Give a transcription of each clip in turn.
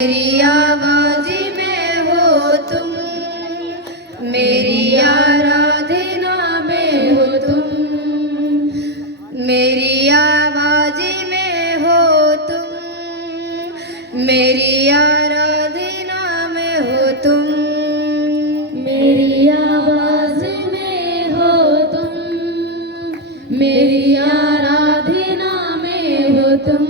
मेरी आवाज़ में हो तुम, मेरी आराधना में हो तुम, मेरी आवाज़ में हो तुम, मेरी आराधना में हो तुम, मेरी आवाज़ में हो तुम, मेरी आराधना में हो तुम।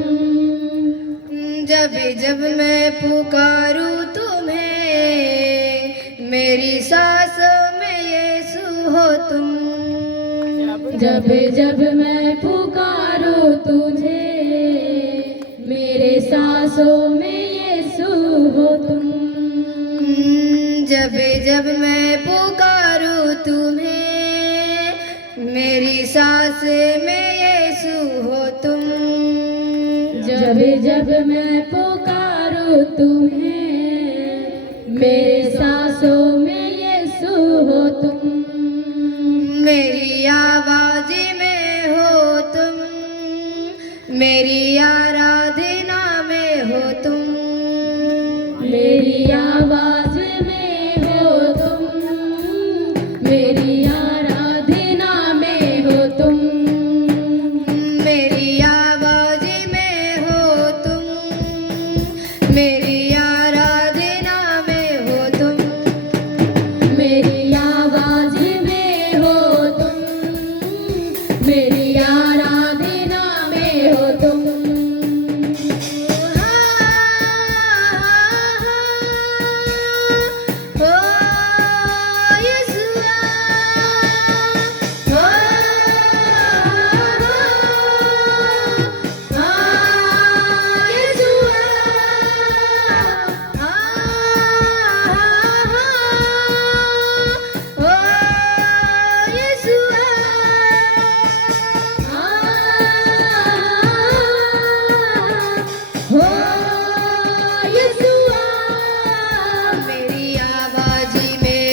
जब जब मैं पुकारूं तुम्हें, मेरी सांसों में यीशु हो तुम। जब जब मैं पुकारूं तुझे, मेरे सांसों में यीशु हो तुम। जब जब मैं पुकारूं तुम्हें, मेरी सांस में यीशु हो तुम। जब जब मैं पुकारूं तुम्हें, मेरे सांसों में यीशु हो तुम। मेरी आवाज़ में हो तुम, मेरी आराधना में हो तुम, मेरी आवाज़ में हो तुम, मेरी आराधना में हो तुम। मेरी आवाज़ में हो तुम, मेरी आराधना में हो तुम, मेरी आवाज़ में हो तुम, मेरी आराधना में हो तुम। मेरी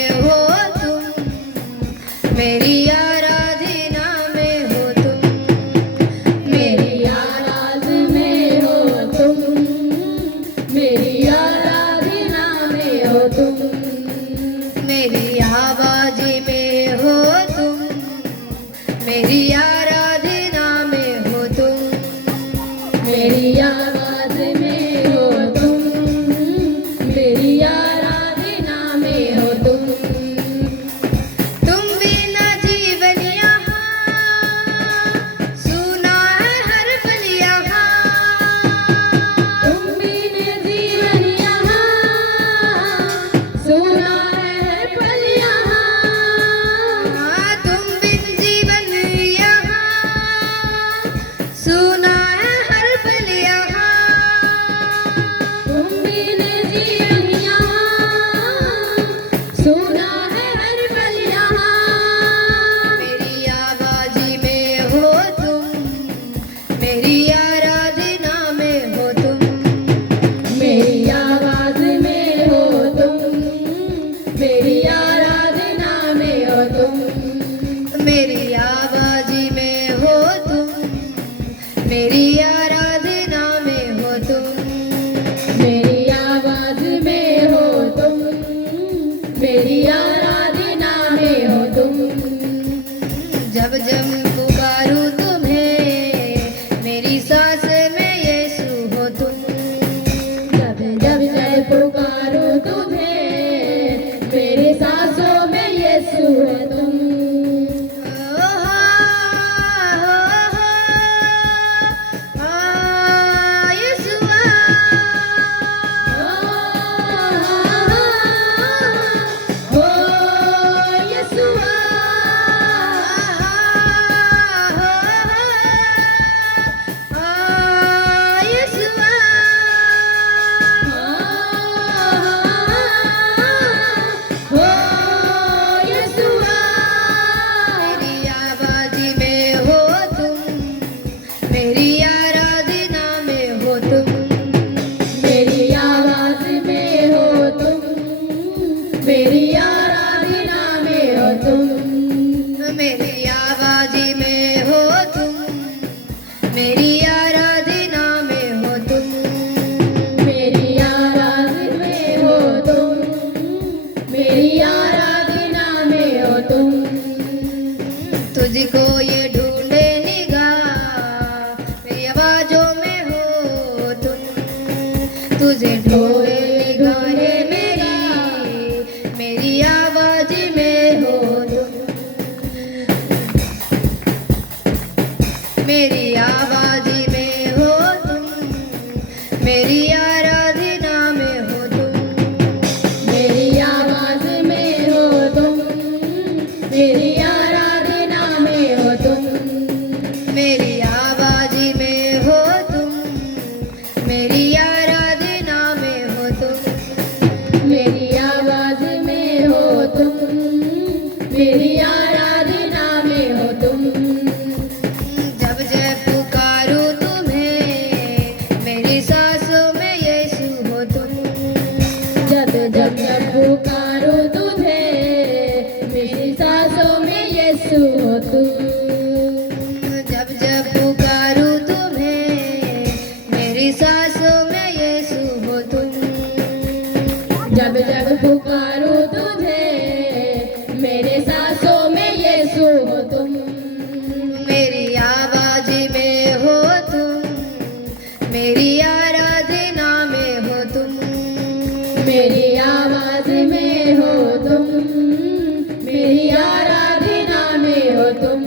आवाज़ में हो तुम, मेरी आराधना में हो तुम, मेरी आवाज़ में हो तुम, मेरी आराधना में हो तुम। मेरी आवाज़ में हो तुम, मेरी आराधना में हो तुम, मेरी आवाज़ में हो तुम, मेरी आराधना में हो तुम। तुम बिना जीवन यहाँ सुना है हर पल यहाँ, तुम बिन जीवन यहाँ सुना है हर पल यहाँ। तुम बिन जीवन यहाँ सुना है हर पल यहाँ, तुम बिन जीवन यहाँ सुना है हर पल यहाँ। मेरी आवाज़ में हो तुम, मेरी आराधना में हो तुम, मेरी आवाज़ में हो तुम, मेरी आराधना में हो तुम। मेरी आवाज़ में हो तुम, मेरी आराधना में हो तुम, मेरी आवाज़ मुझे ढोए गाने मेरी आवाज में हो तुम, मेरी आवाज में हो तुम, मेरी आराधना में हो तुम, मेरी आवाज में हो तुम, मेरी आराधना में हो तुम, मेरी आवाज में हो तुम, मेरी आराधना में हो तुम, मेरी आवाज में हो तुम, मेरी आराधना में हो तुम। जब जब पुकारूं तुम्हें मेरी सांसों में यीशु हो तुम, जब जब जब पुकारो तुझे मेरी सांसों में यीशु हो तुम, जब जब पुकारूं तुम्हें मेरी सांसों में यीशु हो तुम, जब जब पुकारो तुझे मेरे सांसों में यीशु हो तुम, मेरी आवाज में हो तुम, मेरी आराधना में हो तुम, मेरी आवाज में हो तुम, मेरी आराधना में हो तुम,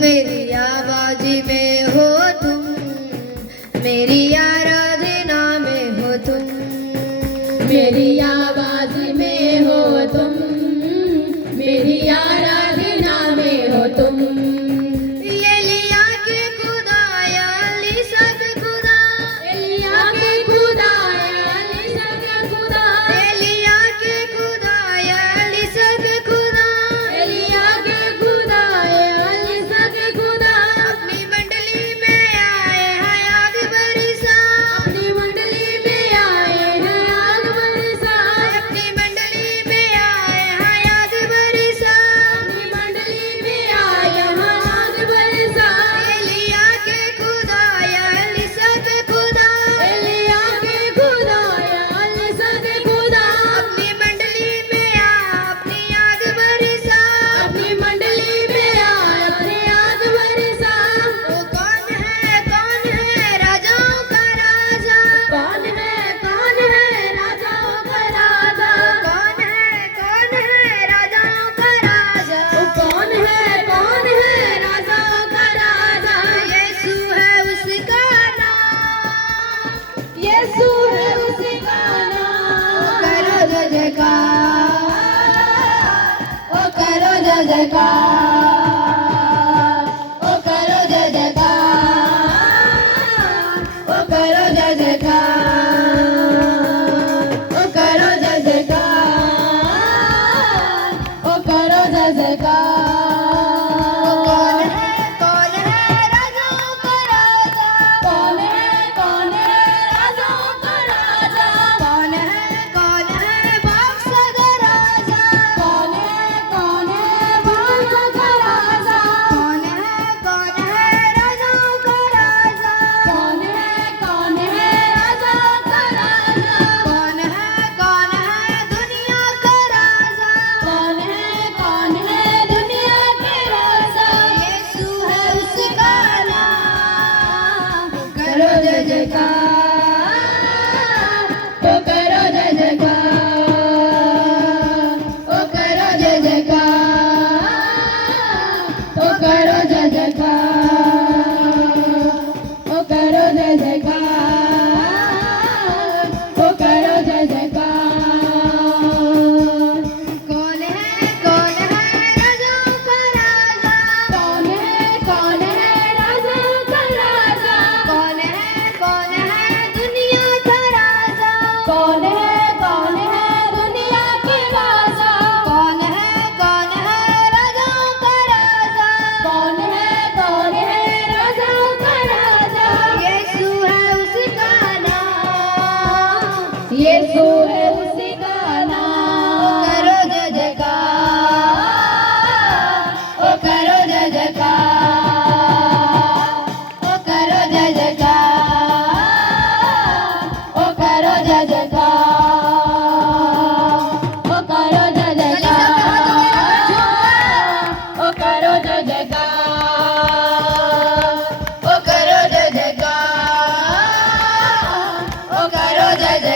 मेरी आवाज में हो तुम, मेरी आराधना में हो तुम, मेरी आवाज में हो तुम, मेरी आराधना में हो तुम। एलिया के खुदा एलीशा के खुदा, एलिया के खुदा एलीशा के खुदा, एलिया के खुदा एलीशा के खुदा, एलिया के खुदा एलीशा के खुदा, अपनी मंडली में आए हैं आग बरसा, अपनी मंडली में आए हैं आग बरसा, अपनी मंडली में आए हैं आग बरसा, अपनी मंडली में आए हैं आग बरसा। एलिया के खुदा एलीशा के खुदा, एलिया के खुदा एलीशा के खुदा, अपनी मंडली में अपनी आग बरसा, अपनी मंडली में आए अपनी आग बरसा। वो कौन है राजाओं का राजा, कौन है राजाओं का राजा, कौन है राजाओं का राजा, कौन है राजाओं का राजा। यीशु है उसका नाम, यीशु है उसका नाम। करो जय जयकार, ओ करो जय जयकार, ओ करो जय जयकार, ओ करो जय जयकार, ओ करो जय जयकार, ओ करो जय जयकार। कौन है राजाओं का राजा, कौन है राजाओं का राजा, कौन है बादशाह का राजा, कौन है बादशाह का राजा, कौन है राजाओं का राजा, कौन है राजाओं का राजा, कौन है दुनिया का राजा, कौन है दुनिया के राजा। यीशु है उसका नाम, करो जय जयकार, ओ करो जय जयकार, ओ करो जय जयकार, ओ करो जय जयकार, ओ करो जय जयकार, ओ करो जय जयकार। कौन है राजाओं का राजा, कौन है राजाओं का राजा, कौन है दुनिया का राजा, कौन है दुनिया के राजा, कौन है राजाओं का राजा, कौन है राजाओं का राजा। यीशु है उसका नाम, यीशु है उसका नाम। करो जय जयकार, ओ करो जय जयकार, ओ करो जय जयकार, ओ करो जय जयकार, ओ करो जय जयकार, ओ करो जय जयकार, ओ करो जय जयकार, ओ करो जय जय